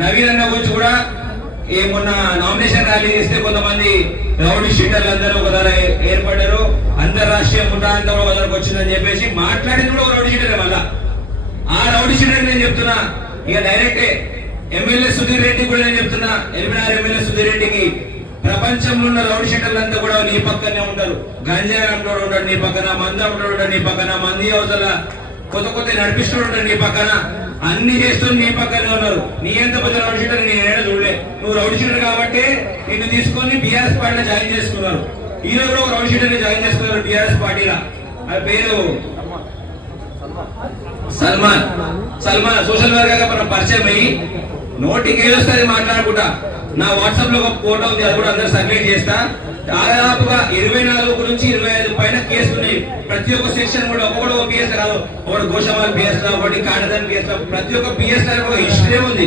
నవీన్ అన్న గురించి కూడా మొన్న నామినేషన్ ర్యాలీ చేస్తే కొంతమంది రౌడీ షీటర్లు అందరూ ఒక ధర ఏర్పడ్డారు, అంతర్రాష్ట్రీయ ముఠా అంతా కూడా ఒక ధరకు వచ్చిందని చెప్పేసి మాట్లాడింది కూడా ఒక రౌడీ షీటరే. మళ్ళా ఆ రౌడీ షీటర్ నేను చెప్తున్నా, ఇక డైరెక్టే ఎమ్మెల్యే సుధీర్ రెడ్డి కూడా నేను చెప్తున్నా, ఎల్బీనగర్ ఎమ్మెల్యే సుధీర్ రెడ్డికి ప్రపంచంలో ఉన్న రౌడీ షీటర్లంతా కూడా నీ పక్కనే ఉంటారు. గంజాయి అమ్మటోడు ఉంటాడు నీ పక్కన, మందు అమ్మటోడు ఉంటాడు నీ పక్కన, మంది అవతల కొత్త కొత్త నడిపిస్తూ ఉంటాడు నీ పక్కన, అన్ని చేస్తూ నీ పక్కనే ఉన్నారు. నీ ఎంత పెద్ద రౌడీ షీటర్ నేను ఏడా చూడలే. నువ్వు రౌడీ షీటర్ కాబట్టి నిన్ను తీసుకొని బీఆర్ఎస్ పార్టీలో జాయిన్ చేసుకున్నారు. ఈ రోజు కూడా ఒక రౌడీ షీటర్ జాయిన్ చేసుకున్నారు బీఆర్ఎస్ పార్టీలో. ఆ పేరు సల్మాన్. సోషల్ వర్క్ మనం పరిచయం అయ్యి నోటికి ఏదొస్తుంది మాట్లాడుకుంటా. నా వాట్సాప్ లో ఒక ఫోటో ఉంది, అది కూడా అందరూ సర్క్యులేట్ చేస్తా. దాదాపుగా 24 నుంచి 25 పైన కేసులు ఉన్నాయి. ప్రతి ఒక్క సెక్షన్ కూడా ఒకటి ఒక పిఎస్ కాదు, ఒకటి గోషమాల్ పిఎస్ లా, ఒకటి కాటదాన్ పిఎస్ లా, ప్రతి ఒక్క పిఎస్ లా ఒక హిస్టరీ ఉంది.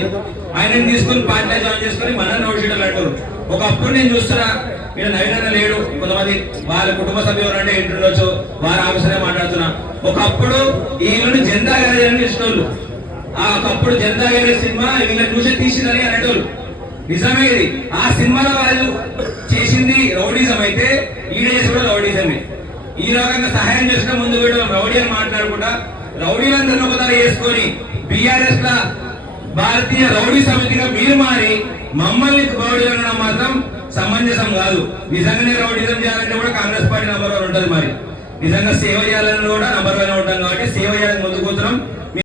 ఆయన తీసుకుని పార్టీలో జాయిన్ చేసుకుని మన నోట్ షీట్లు అంటారు. ఒకప్పుడు నేను చూస్తున్నా ఇక్కడ నవీన లేడు, కొంతమంది వాళ్ళ కుటుంబ సభ్యులు అంటే ఇంటుండొచ్చు, వారి ఆఫీసరే మాట్లాడుతున్నా. ఒకప్పుడు వీళ్ళని జెండా గారి ఇష్టోళ్ళు, ఆ ఒకప్పుడు జనతా గ్యారేజ్ సినిమా వీళ్ళని చూసి తీసిందని అనేటోళ్ళు. నిజమే ఇది. ఆ సినిమాలో వాళ్ళు చేసింది రౌడీజం అయితే ఈడ చేసి కూడా రౌడీజమే. ఈ రకంగా సహాయం చేసిన ముందు వీడు రౌడీ అని మాట్లాడుకుంటా రౌడీలందరినీ ఒకసారి వేసుకొని బీఆర్ఎస్ లా భారతీయ రౌడీ సమితిగా మీరు మారి మమ్మల్ని రౌడీ అనడం మాత్రం సమంజసం కాదు. నిజంగానే రౌడీజం చేయాలంటే కూడా కాంగ్రెస్ పార్టీ నంబర్ 1 ఉంటుంది. మరి నిజంగా సేవ చేయాలని కూడా నంబర్ 1 ఉంటాం కాబట్టి సేవ చేయాలని ముందుకు పోతున్నాం.